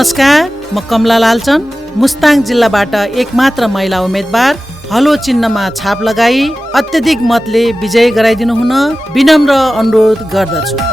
नमस्कार, म कमला लालचन, मुस्ताङ जिल्लाबाट एकमात्र महिला उम्मेदवार हलो चिन्हमा छाप लगाई अत्यधिक मतले विजय गराइदिनु हुन विनम्र अनुरोध गर्दछु।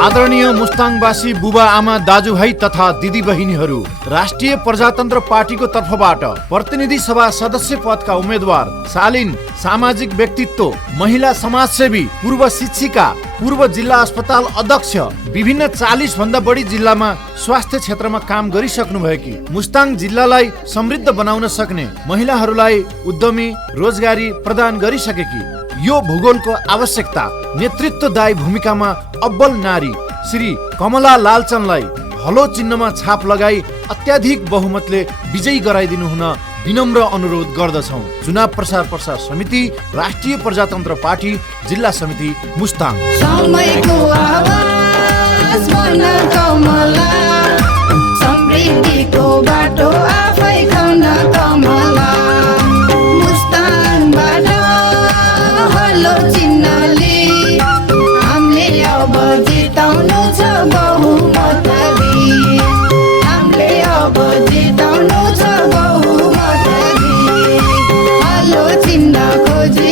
आदरणीय मुस्ताङवासी बुबा आमा दाजुभाइ तथा दिदी बहिनीहरू, राष्ट्रिय प्रजातन्त्र पार्टीको तर्फबाट प्रतिनिधि सभा सदस्य पदका उम्मेद्वार शालीन सामाजिक व्यक्तित्व, महिला समाजसेवी, पूर्व शिक्षिका, पूर्व जिल्ला अस्पताल अध्यक्ष, विभिन्न 40 भन्दा बढी जिल्लामा स्वास्थ्य क्षेत्रमा काम गरिसक्नु भएकी, मुस्ताङ जिल्लालाई समृद्ध बनाउन सक्ने महिलाहरूलाई उद्यमी रोजगारी प्रदान गरिसकेकी, यो भूगोलको आवश्यकता नेतृत्वदायी भूमिकामा अब्बल नारी श्री कमला लालचनलाई हलो चिन्हमा छाप लगाई अत्याधिक बहुमतले विजयी गराइदिनु हुन विनम्र अनुरोध गर्दछौँ। चुनाव प्रचार समिति, राष्ट्रिय प्रजातन्त्र पार्टी, जिल्ला समिति, मुस्ताङ। समयको आवाज बन कमला, समृद्धिको बाटो आफै खाउन कमला, मुस्ताङबाट हलो चिन्हले हामीले अब जिताउनु छ बहुमतले, हामीले अब जिताउनु छ बहुमतले, हलो चिन्ह खोजी